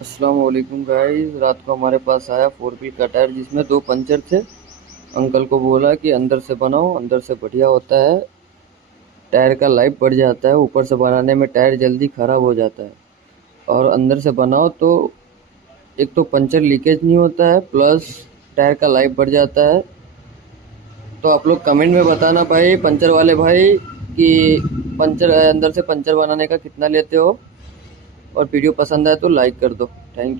अस्सलाम वालेकुम गाइस। रात को हमारे पास आया 4 व्हील का टायर जिसमें 2 पंचर थे। अंकल को बोला कि अंदर से बनाओ, अंदर से बढ़िया होता है, टायर का लाइफ बढ़ जाता है। ऊपर से बनाने में टायर जल्दी ख़राब हो जाता है, और अंदर से बनाओ तो एक तो पंचर लीकेज नहीं होता है, प्लस टायर का लाइफ बढ़ जाता है। तो आप लोग कमेंट में बताना भाई, पंचर वाले भाई, कि पंचर अंदर से पंचर बनाने का कितना लेते हो। और वीडियो पसंद आए तो लाइक कर दो। Thank you.